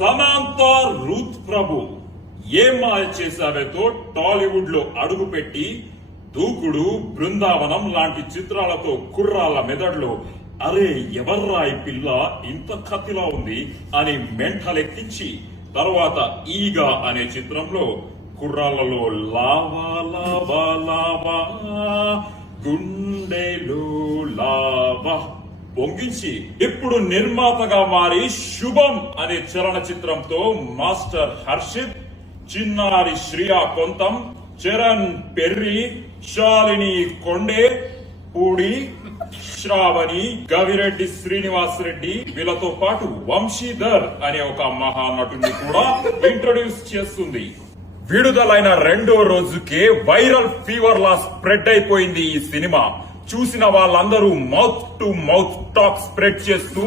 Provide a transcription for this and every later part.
Samantha Ruth ప్రభు ఏం మాయ చేశావేతో టాలీవుడ్ లో అడుగుపెట్టి దూకుడు, బృందావనం లాంటి చిత్రాలతో కుర్రాళ్ల మెదడులో అరే ఎవర్రా ఈ పిల్ల ఇంత కత్తిలా ఉంది అని మెంటలెక్కించి తర్వాత ఈగా అనే చిత్రంలో కుర్రాళ్లలో లావా లావా లావా గుండెలో లావా పొంగించి ఇప్పుడు నిర్మాతగా మారి శుభం అనే చలనచిత్రంతో మాస్టర్ హర్షిత్, చిన్నారి శ్రియా కొంతం, చరణ్ పెర్రి, శాలిని కొండే, పూడి శ్రావణి, గవిరెడ్డి శ్రీనివాస్ రెడ్డి వీళ్ళతో పాటు వంశీధర్ అనే ఒక మహానటుని కూడా ఇంట్రొడ్యూస్ చేస్తుంది. విడుదలైన రెండో రోజుకే వైరల్ ఫీవర్ లా స్ప్రెడ్ అయిపోయింది ఈ సినిమా. చూసిన వాళ్ళందరూ mouth to mouth talk spread చేస్తూ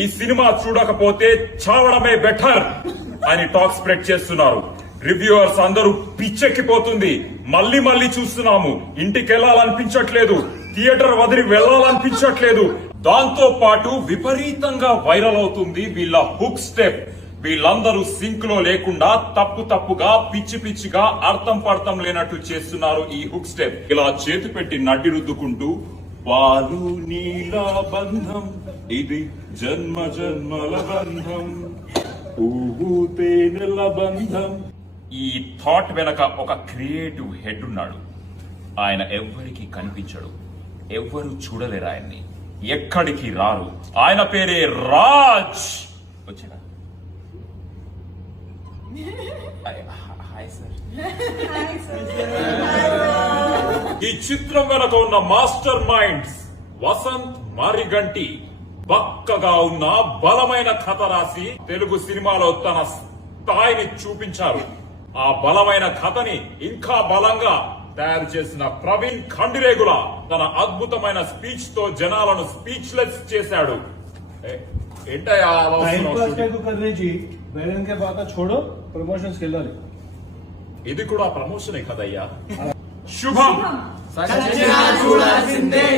ఈ సినిమా చూడకపోతే చావడమే బెటర్ అని టాక్ స్ప్రెడ్ చేస్తున్నారు. రివ్యూవర్స్ అందరూ పిచ్చెక్కిపోతుంది, మళ్ళీ మళ్ళీ చూస్తున్నాము, ఇంటికి వెళ్లాలనిపించట్లేదు, థియేటర్ వదిలి వెళ్లాలనిపించట్లేదు. దాంతో పాటు విపరీతంగా వైరల్ అవుతుంది వీళ్ళ హుక్ స్టెప్. వీళ్ళందరూ సింక్ లో లేకుండా తప్పుగా పిచ్చి పిచ్చిగా అర్థం పడతం లేనట్టు చేస్తున్నారు ఈ హుక్ స్టెప్. ఇలా చేతి పెట్టి నడ్డి రుద్దుకుంటూ పాలు నీల బంధం ఇది జన్మ జన్మల బంధం, పువ్వు తేనెల బంధం. ఈ థాట్ వెనక ఒక క్రియేటివ్ హెడ్ ఉన్నాడు. ఆయన ఎవ్వరికి కనిపించడు, ఎవ్వరు చూడలేరు ఆయన్ని, ఎక్కడికి రారు. ఆయన పేరే రాజ్. వచ్చాడా? ఈ చిత్రం వెనక ఉన్న మాస్టర్ మైండ్స్ వసంత్ మారిగంటి బక్కగా ఉన్న బలమైన కథ రాసి తెలుగు సినిమాలో తన స్థాయిని చూపించారు. ఆ బలమైన కథని ఇంకా బలంగా తయారు చేసిన ప్రవీణ్ ఖండిరేగుల తన అద్భుతమైన స్పీచ్ తో జనాలను స్పీచ్లెస్ చేశాడు. ఏంటయ్యా ప్రమోషన్స్ వెళ్ళాలి, ఇది కూడా ప్రమోషనే కదయ్యా. శుభం చూడాల్సిందే.